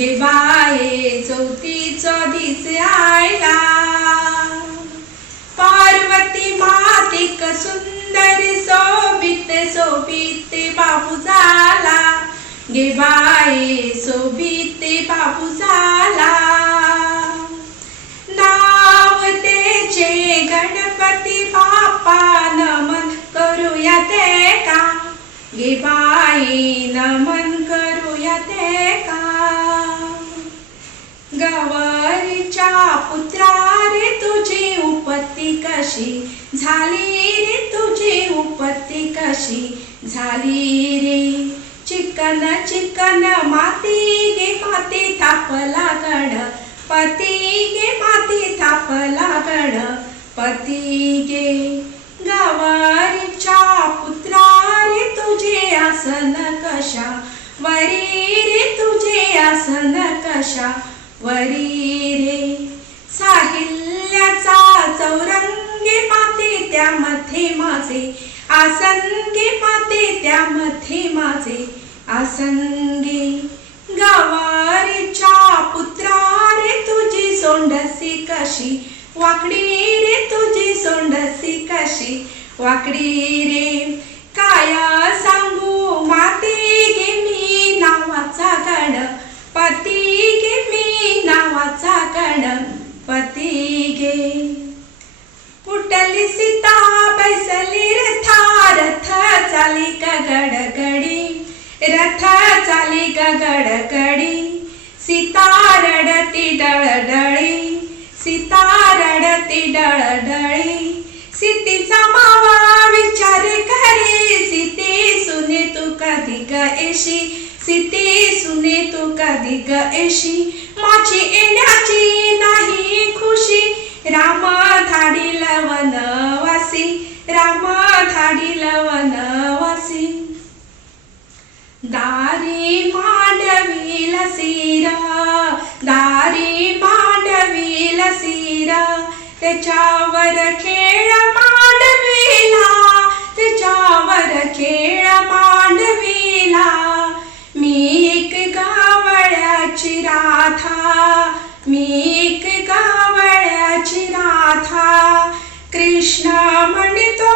गे बाये चौथीचा दिस आयला. पार्वती मातिक सुंदर शोभित शोभित बाबू झाला. गे बाये शोभित बाबू झाला. नाव त्याचे गणपती बाप्पा नमन करूया ते का. गे बाई नमन करूया ते का. गौरीच्या पुत्रा रे तुझी उपत्ती कशी झाली रे. तुझी उपत्ती कशी झाली रे. चिकन चिकन माती गे माती थापला गणपती गे माती थापला गणपती गे. गौरीच्या पुत्रा रे तुझे आसन कशा वरी रे. तुझे आसन कशा वरी रे. साहिल्याचा चौरंगी माते त्यामध्ये माझे आसन गे माते त्यामध्ये माझे आसन गे. गौरीच्या पुत्रा रे तुझी सोंडसी कशी वाकडी रे. तुझी सोंडसी कशी वाकडी रे. काय सांगू माते गे मी नावाचा गणपती गे. मी नावाचा गणपती गे. कुठली सीता बैसली रथा रथ चाली गडगडी. रथ चाली गडगडी. सीता रडती डळडळी. सीता रडती डळडळी. सीतेचा मावा विचार करी. सीते सुने तू कधी ग येशी. सीते सुने तू कधी ग येशी. माझी येण्याची नाही खुशी. राम धाडील वनवासी. राम धाडील वनवासी. दारी मांडवील सिरा. दारी मांडवील सिरा. त्याच्यावर खेळ मांडवीला. त्याच्यावर खेळ मांडवीला. मी एक गावळ्याची राधा. मी एक गावळ्याची राधा. कृष्ण म्हणतो